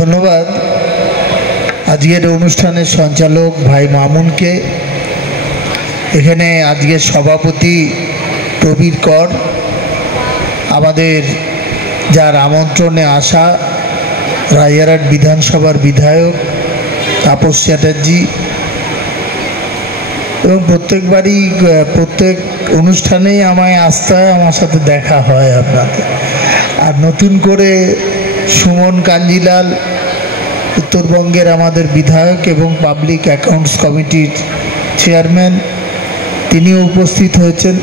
ধন্যবাদ আজকের অনুষ্ঠানের সঞ্চালক ভাই মামুনকে, এখানে আজকের সভাপতি প্রবীর কর, আমাদের যার আমন্ত্রণে আসা রায়হাট বিধানসভার বিধায়ক তাপস চ্যাটার্জি, এবং প্রত্যেকবারই প্রত্যেক অনুষ্ঠানেই আমায় আসতে হয়, আমার সাথে দেখা হয় আপনাদের। আর নতুন করে সুমন কাঞ্জিলাল, উত্তরবঙ্গের আমাদের বিধায়ক এবং পাবলিক অ্যাকাউন্টস কমিটির চেয়ারম্যান, তিনিও উপস্থিত হয়েছেন।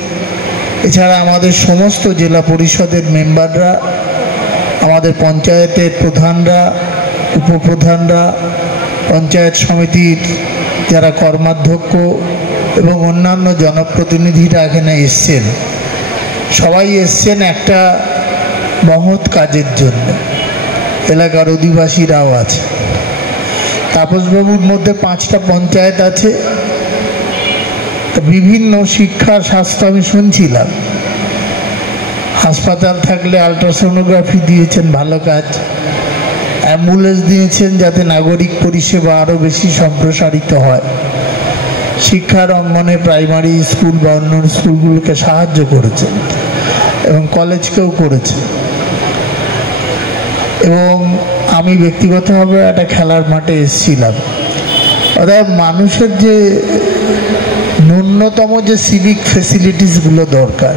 এছাড়া আমাদের সমস্ত জেলা পরিষদের মেম্বাররা, আমাদের পঞ্চায়েতের প্রধানরা, উপপ্রধানরা, পঞ্চায়েত সমিতির যারা কর্মাধ্যক্ষ এবং অন্যান্য জনপ্রতিনিধিরা এখানে এসছেন। সবাই এসছেন একটা মহৎ কাজের জন্য। এলাকার অধিবাসীরাও আছে। তাপসবাবুর মধ্যে 5টা পঞ্চায়েত আছে, বিভিন্ন শিক্ষা, স্বাস্থ্য আমি শুনছিলাম। হাসপাতাল থাকলে আলট্রাসোনোগ্রাফি দিয়েছেন, ভালো কাজ। অ্যাম্বুলেন্স দিয়েছেন যাতে নাগরিক পরিষেবা আরও বেশি সম্প্রসারিত হয়। শিক্ষার অঙ্গনে প্রাইমারি স্কুল বা অন্য স্কুলগুলোকে সাহায্য করেছেন এবং কলেজকেও করেছেন। এবং আমি ব্যক্তিগতভাবে একটা খেলার মাঠে এসেছিলাম। অর্থাৎ মানুষের যে ন্যূনতম যে সিভিক ফেসিলিটিসগুলো দরকার,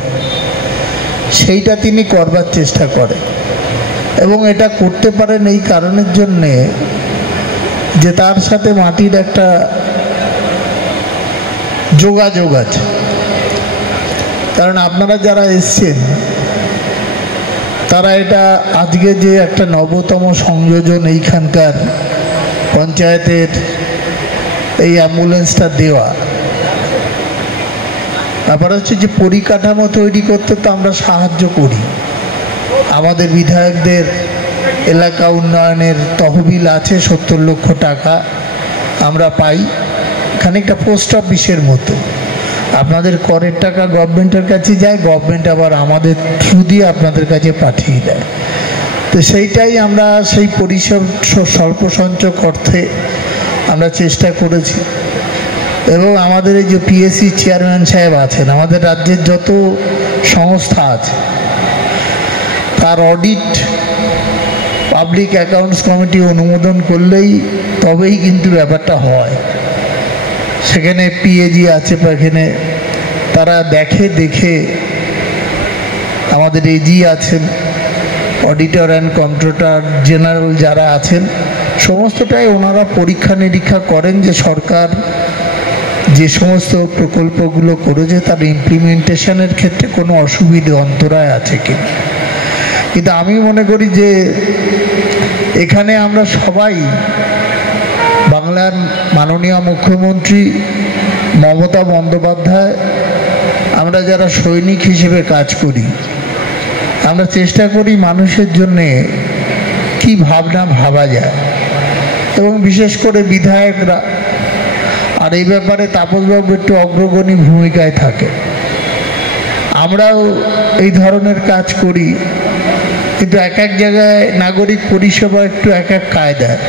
সেইটা তিনি করবার চেষ্টা করেন। এবং এটা করতে পারেন এই কারণের জন্যে যে তার সাথে মাটির একটা যোগাযোগ আছে। কারণ আপনারা যারা এসছেন তারা এটা আজকে যে একটা নবতম সংযোজন এইখানকার পঞ্চায়েতের এই অ্যাম্বুলেন্সটা দেওয়া, ব্যাপার হচ্ছে যে পরিকাঠামো তৈরি করতে তো আমরা সাহায্য করি। আমাদের বিধায়কদের এলাকা উন্নয়নের তহবিল আছে 70 লক্ষ টাকা আমরা পাই। খানিকটা পোস্ট অফিসের মতো, আপনাদের করের টাকা গভর্নমেন্টের কাছে যায়, গভর্নমেন্ট আবার আমাদের থ্রু দিয়ে আপনাদের কাছে পাঠিয়ে দেয়। তো সেইটাই আমরা সেই পরিষেবা স্বল্প সঞ্চয় অর্থে আমরা চেষ্টা করেছি। এবং আমাদের এই যে পিএসসি চেয়ারম্যান সাহেব আছেন, আমাদের রাজ্যের যত সংস্থা আছে তার অডিট পাবলিক অ্যাকাউন্টস কমিটি অনুমোদন করলেই তবেই কিন্তু ব্যাপারটা হয়। সেখানে পিএজি আছে, এখানে তারা দেখে আমাদের এজি আছেন, অডিটর অ্যান্ড কন্ট্রোলার জেনারেল যারা আছেন, সমস্তটাই ওনারা পরীক্ষা নিরীক্ষা করেন যে সরকার যে সমস্ত প্রকল্পগুলো করেছে তার ইমপ্লিমেন্টেশনের ক্ষেত্রে কোনো অসুবিধে অন্তরায় আছে কিনা। কিন্তু আমি মনে করি যে এখানে আমরা সবাই বাংলার মাননীয় মুখ্যমন্ত্রী মমতা বন্দ্যোপাধ্যায়, আমরা যারা সৈনিক হিসেবে কাজ করি, আমরা চেষ্টা করি মানুষের জন্যে কি ভাবনা ভাবা যায়, এবং বিশেষ করে বিধায়করা। আর এই ব্যাপারে তাপসবাবু একটু অগ্রগণী ভূমিকায় থাকে। আমরাও এই ধরনের কাজ করি, কিন্তু এক এক জায়গায় নাগরিক পরিষেবা একটু এক এক কায়দায়।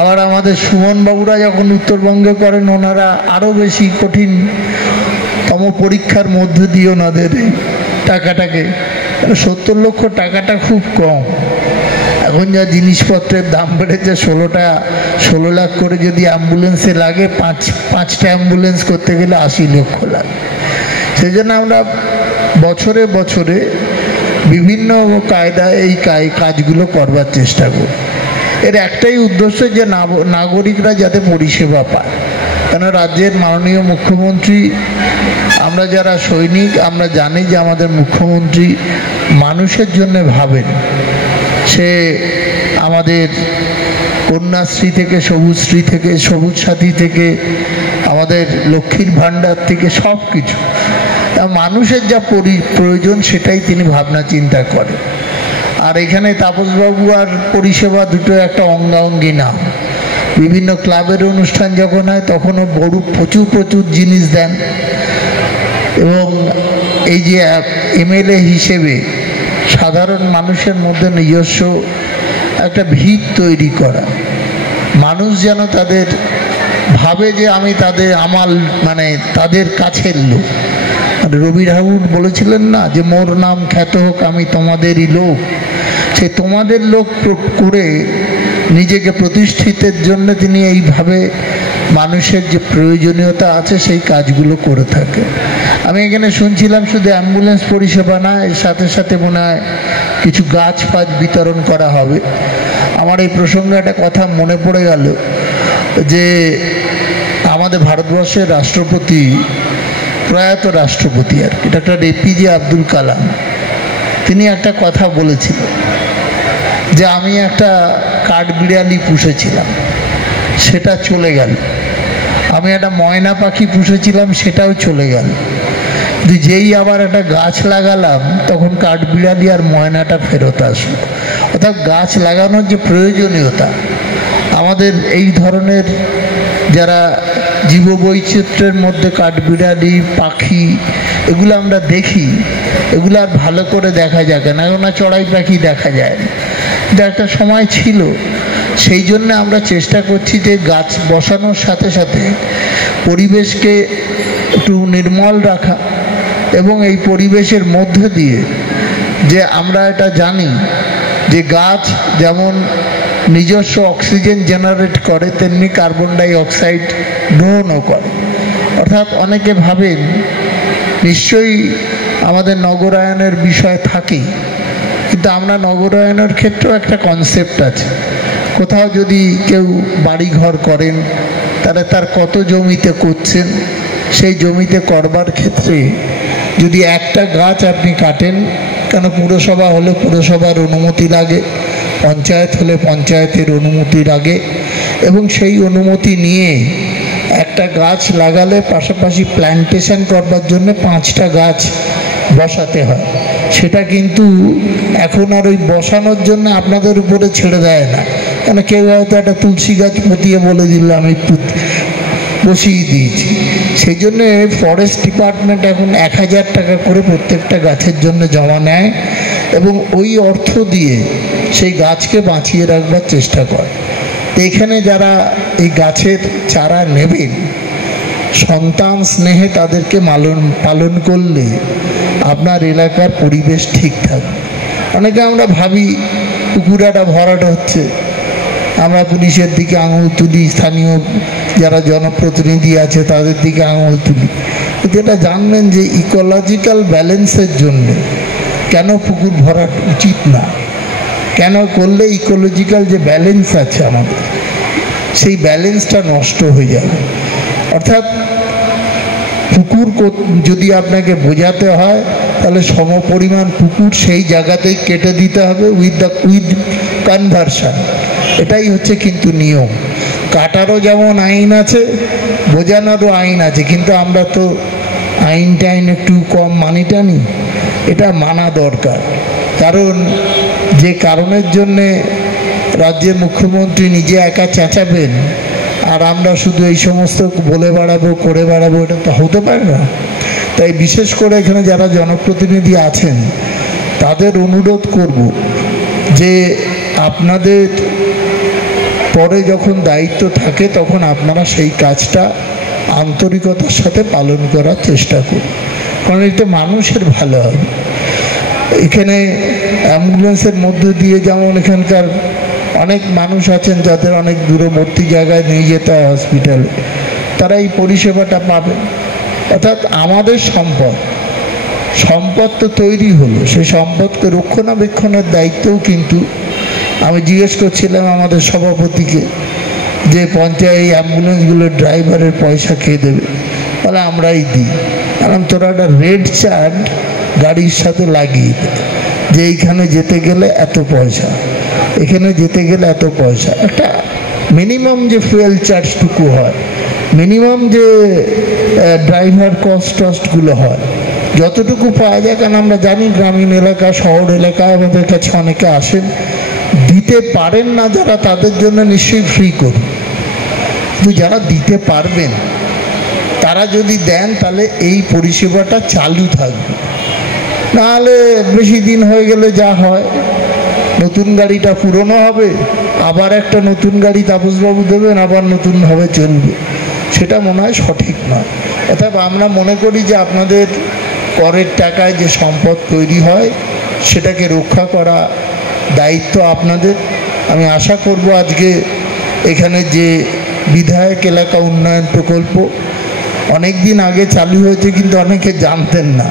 আবার আমাদের সুমনবাবুরা যখন উত্তরবঙ্গে করেন, ওনারা আরও বেশি কঠিনতম পরীক্ষার মধ্য দিয়ে ওনাদের টাকাটাকে, 70 লক্ষ টাকাটা খুব কম। এখন যা জিনিসপত্রের দাম বেড়েছে, 16 লাখ করে যদি অ্যাম্বুলেন্সে লাগে, 5টা অ্যাম্বুলেন্স করতে গেলে 80 লক্ষ লাগে। সেই জন্য আমরা বছরে বছরে বিভিন্ন কায়দায় এই কাজগুলো করবার চেষ্টা করি। এর একটাই উদ্দেশ্য যে নাগরিকরা যাতে পরিষেবা পায়। কেন রাজ্যের মাননীয় মুখ্যমন্ত্রী, আমরা যারা সৈনিক, আমরা জানি যে আমাদের মুখ্যমন্ত্রী মানুষের জন্য ভাবেন। সে আমাদের কন্যাশ্রী থেকে, সবুজশ্রী থেকে, সবুজ সাথী থেকে, আমাদের লক্ষ্মীর ভাণ্ডার থেকে সব কিছু মানুষের যা প্রয়োজন সেটাই তিনি ভাবনা চিন্তা করেন। আর এখানে তাপসবাবু আর পরিষেবা দুটো একটা অঙ্গাঙ্গী না। বিভিন্ন ক্লাবের অনুষ্ঠান যখন হয় তখনও প্রচুর জিনিস দেন। এবং এই যে এমএলএ হিসেবে সাধারণ মানুষের মধ্যে নিজস্ব একটা ভিত তৈরি করা, মানুষ যেন তাদের ভাবে যে আমি তাদের মানে তাদের কাছের লোক। রবি ঠাকুর বলেছিলেন না যে মোর নাম খ্যাত হোক আমি তোমাদেরই লোক। সে তোমাদের লোক করে নিজেকে প্রতিষ্ঠিতের জন্য তিনি এইভাবে মানুষের যে প্রয়োজনীয়তা আছে সেই কাজগুলো করে থাকে। আমি এখানে শুনছিলাম শুধু অ্যাম্বুলেন্স পরিষেবা না, এর সাথে সাথে মনে হয় কিছু গাছ ফাছ বিতরণ করা হবে। আমার এই প্রসঙ্গে একটা কথা মনে পড়ে গেল যে আমাদের ভারতবর্ষের রাষ্ট্রপতি, প্রয়াত রাষ্ট্রপতি আর কি, ডক্টর এপিজে আব্দুল কালাম, তিনি একটা কথা বলেছিলেন যে আমি একটা কাঠবিড়ালি পুষেছিলাম, সেটা চলে গেল। আমি একটা ময়না পাখি পুষেছিলাম, সেটাও চলে গেল। যেই আবার একটা গাছ লাগালাম তখন কাঠবিড়ালি আর ময়নাটা ফেরত আসলো। অর্থাৎ গাছ লাগানোর যে প্রয়োজনীয়তা, আমাদের এই ধরনের যারা জীববৈচিত্র্যের মধ্যে কাঠবিড়ালি পাখি এগুলো আমরা দেখি, এগুলো আর ভালো করে দেখা যায় না, কেননা চড়াই পাখি দেখা যায় না। কিন্তু একটা সময় ছিল, সেই জন্য আমরা চেষ্টা করছি যে গাছ বসানোর সাথে সাথে পরিবেশকে একটু নির্মল রাখা, এবং এই পরিবেশের মধ্যে দিয়ে যে আমরা এটা জানি যে গাছ যেমন নিজস্ব অক্সিজেন জেনারেট করে, তেমনি কার্বন ডাই অক্সাইড গ্রহণও করে। অর্থাৎ অনেকে ভাবেন নিশ্চয়ই আমাদের নগরায়নের বিষয় থাকেই, কিন্তু আমরা নগরায়নের ক্ষেত্রেও একটা কনসেপ্ট আছে। কোথাও যদি কেউ বাড়ি ঘর করেন, তাহলে তার কত জমিতে করছেন, সেই জমিতে করবার ক্ষেত্রে যদি একটা গাছ আপনি কাটেন, কেন পুরসভা হলে পুরসভার অনুমতি লাগে, পঞ্চায়েত হলে পঞ্চায়েতের অনুমতি লাগে, এবং সেই অনুমতি নিয়ে একটা গাছ লাগালে পাশাপাশি প্ল্যান্টেশন করবার জন্য 5টা গাছ বসাতে হয়। সেটা কিন্তু এখন আর ওই বসানোর জন্য আপনাদের উপরে ছেড়ে দেয় না, কেন কেউ হয়তো একটা তুলসী গাছ পুঁতিয়ে বলে দিল আমি বসিয়ে দিয়েছি। সেই জন্যে ফরেস্ট ডিপার্টমেন্ট এখন 1000 টাকা করে প্রত্যেকটা গাছের জন্য জমা নেয়, এবং ওই অর্থ দিয়ে সেই গাছকে বাঁচিয়ে রাখবার চেষ্টা করে। তো এখানে যারা এই গাছের চারা নেবেন, সন্তান স্নেহে তাদেরকে পালন করলে আপনার এলাকার পরিবেশ ঠিক থাকবে। অনেকে আমরা ভাবি পুকুরাটা ভরাট হচ্ছে, আমরা পুলিশের দিকে আঙুল তুলি, স্থানীয় যারা জনপ্রতিনিধি আছে তাদের দিকে আঙুল তুলি। কিন্তু এটা জানবেন যে ইকোলজিক্যাল ব্যালেন্সের জন্য কেন পুকুর ভরাট উচিত না, কেন করলে ইকোলজিক্যাল যে ব্যালেন্স আছে আমাদের, সেই ব্যালেন্সটা নষ্ট হয়ে যাবে। অর্থাৎ পুকুর যদি আপনাকে বোঝাতে হয়, তাহলে সমপরিমাণ পুকুর সেই জায়গাতেই কেটে দিতে হবে উইথ কনভার্সন। এটাই হচ্ছে কিন্তু নিয়ম। কাটারও যেমন আইন আছে, বোঝানোরও আইন আছে, কিন্তু আমরা তো আইন টাইন একটু কম মানি টানি। এটা মানা দরকার, কারণ যে কারণের জন্যে রাজ্যের মুখ্যমন্ত্রী নিজে একা চেঁচাবেন আর আমরা শুধু এই সমস্ত বলে বেড়াবো, করে বেড়াবো, এটা তো হতে পারে না। তাই বিশেষ করে এখানে যারা জনপ্রতিনিধি আছেন তাদের অনুরোধ করব যে আপনাদের পরে যখন দায়িত্ব থাকে তখন আপনারা সেই কাজটা আন্তরিকতার সাথে পালন করার চেষ্টা করুন, কারণ এটা মানুষের ভালো হবে। এখানে অ্যাম্বুলেন্সের মধ্যে দিয়ে যেমন এখানকার অনেক মানুষ আছেন যাদের অনেক দূরবর্তী জায়গায় নিয়ে যেতে হয় হসপিটালে, তারা এই পরিষেবাটা পাবেন। অর্থাৎ আমাদের সম্পদ তো তৈরি হলো, সেই সম্পদকে রক্ষণাবেক্ষণের দায়িত্বও কিন্তু আমি জিজ্ঞেস করছিলাম আমাদের সভাপতিকে যে পঞ্চায়েত অ্যাম্বুলেন্সগুলোর ড্রাইভারের পয়সা খেয়ে দেবে, তাহলে আমরাই দিই। কারণ তোরা একটা রেড চার্ট গাড়ির সাথে লাগিয়ে দেয় যে এইখানে যেতে গেলে এত পয়সা, এখানে যেতে গেলে এত পয়সা। একটা মিনিমাম যে ফুয়েল চার্জটুকু হয়, মিনিমাম যে ড্রাইভার কস্টগুলো হয়, যতটুকু পাওয়া যায়। কারণ আমরা জানি গ্রামীণ এলাকা, শহর এলাকায় আমাদের কাছে অনেকে আসেন, দিতে পারেন না যারা, তাদের জন্য নিশ্চয়ই ফ্রি করুন। কিন্তু যারা দিতে পারবেন তারা যদি দেন তাহলে এই পরিষেবাটা চালু থাকবে। নাহলে বেশি দিন হয়ে গেলে যা হয়, নতুন গাড়িটা পুরনো হবে, আবার একটা নতুন গাড়ি তাপসবাবু দেবেন, আবার নতুনভাবে চলবে, সেটা মনে হয় সঠিক নয়। অর্থাৎ আমরা মনে করি যে আপনাদের করের টাকায় যে সম্পদ তৈরি হয় সেটাকে রক্ষা করা দায়িত্ব আপনাদের। আমি আশা করব আজকে এখানে যে বিধায়ক এলাকা উন্নয়ন প্রকল্প অনেক দিন আগে চালু হয়েছে কিন্তু অনেকে জানতেন না,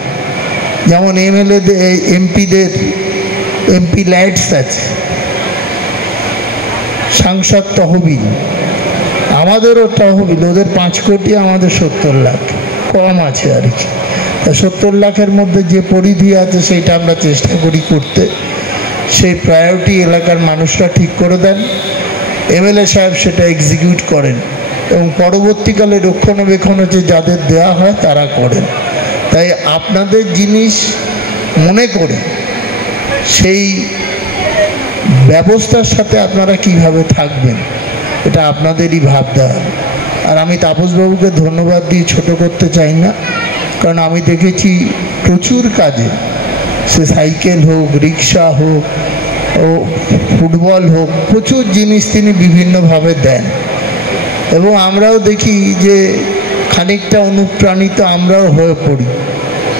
যেমন এমএলএদের এমপিদের এমপি লাইটস আছে, সাংসদ তহবিল, আমাদেরও তহবিল, ওদের 5 কোটি আমাদের 70 লাখ, কম আছে আর কি। 70 লাখের মধ্যে যে পরিধি আছে সেইটা আমরা চেষ্টা করি করতে, সেই প্রায়োরিটি এলাকার মানুষরা ঠিক করে দেন, এমএলএ সাহেব সেটা এক্সিকিউট করেন এবং পরবর্তীকালে রক্ষণাবেক্ষণ হচ্ছে যাদের দেওয়া হয় তারা করেন। তাই আপনাদের জিনিস মনে করে সেই ব্যবস্থার সাথে আপনারা কিভাবে থাকবেন এটা আপনাদেরই ভাবতে হবে। আর আমি তাপসবাবুকে ধন্যবাদ দিয়ে ছোট করতে চাই না, কারণ আমি দেখেছি প্রচুর কাজে, সে সাইকেল হোক, রিক্সা হোক, ও ফুটবল হোক, প্রচুর জিনিস তিনি বিভিন্নভাবে দেন এবং আমরাও দেখি যে খানিকটা অনুপ্রাণিত আমরাও হয়ে পড়ি।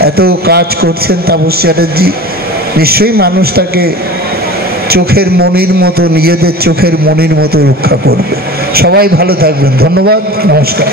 এত কাজ করছেন তাপস চ্যাটার্জি, নিশ্চয়ই মানুষ তাকে চোখের মনির মতো, নিজেদের চোখের মনির মতো রক্ষা করবে। সবাই ভালো থাকবেন, ধন্যবাদ, নমস্কার।